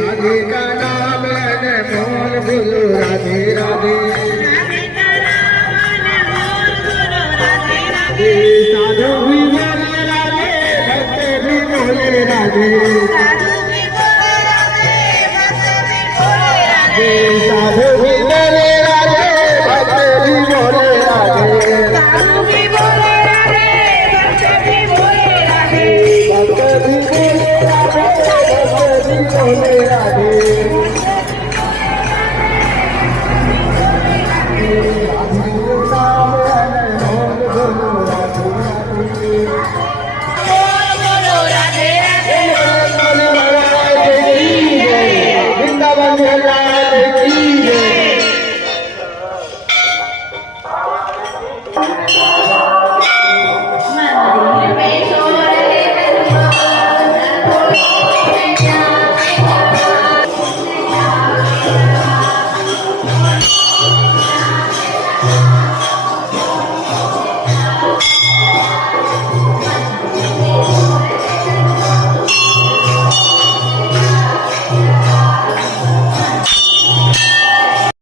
राधे का नाम अनमोल बोलो राधे राधे साधु भी बोले राधे भक्त भी बोले राधे साधु भी बोले राधे भक्त भी बोले राधे भक्त भी बोले राधे